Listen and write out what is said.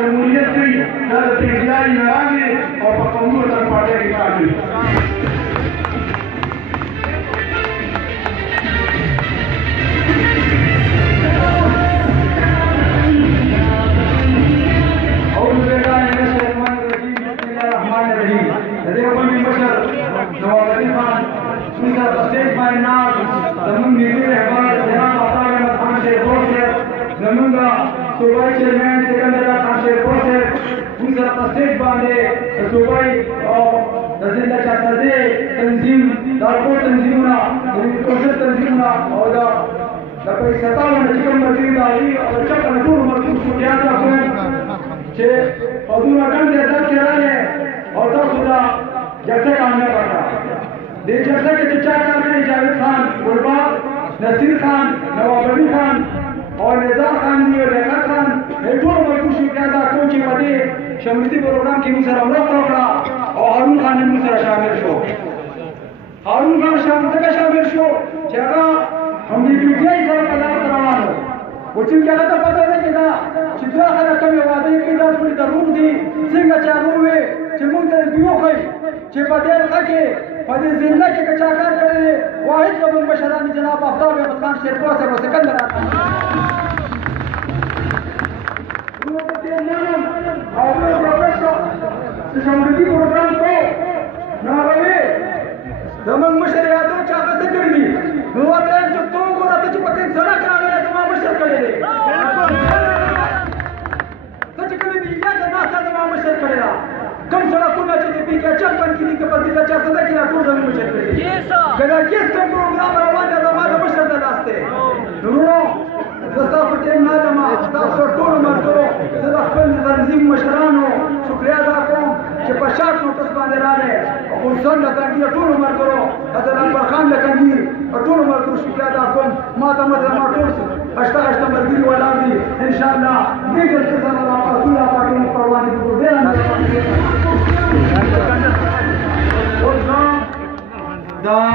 شمولیت کوي دا د پرېږدیانې نه راغلي او په قومونو تر پارټۍ کې کار کوي صوبائی چیئرمین سکندر خان شیرپور سے ان سره په سټیج باندې صوبائی او د ضلع چارسدې تنظیم دارکوټ تنظیمونه د کوشش تنظیمونه او د پیسټاونه چې کوم مرکزي دایي او د چا په ټول مرکز شو یاد راغلی چې حضور اکرم دې ادا کړاله او تاسو دا جلسه کامیاب کړه دې جلسه کې چې چا کارمن جاوید خان ګلباغ نصیر خان نواب علي خان اور نظام خان دی اور لیاقت خان ټول مرکز شرکت ادا کوم چې په دې شمولتي پروګرام کې موږ سره مرسته وکړه او هارون خان موږ سره شامل شو هارون خان شامل شو چې هغه هم دې پیټي سره په لار روانو و چې هغه ته پته ده چې دا چې دا خلک کومه وعده کوي دا ټول دروغ دي څنګه چې هغه وې چې موږ ته دیوخی چې په دې حق کې په دې ځینه کې کچا کار کړي واحد زموږ مشران جناب آفتاب احمد خان شیرپور صاحب او سکندر شمولتي پروګرام کو ناغوي زموږ مشر یادو چې هغه څه کړي دي نو ورته چې تو ګوره ته چې پکې سړک راغلی زما مشر کړی دی ته چې کړی دي یا دا تا زما مشر کړی ده کوم سړکونه چې دي پکې چمپن کې دي که په ضلع چارسده کې دا ټول زموږ مشر کړی دي که دا کیس کوم پروګرام روان دی زما د مشر د لاس دی نو زه ستاسو ټیم نه لرم ستاسو ټولو ملګرو زه د خپل تنظیم مشرانو شکریه ادا کوم چې په شارټ نوټس باندې راغلی او خصوصا د کندي ټولو ملګرو حضرت اکبر خان د کندي ټولو ملګرو شکریه ادا کوم ما ته ما ټول هشته ملګري ولاړ دي انشاءالله دې جلسې سره رسول الله پاک مو قرباني وکړو ډېر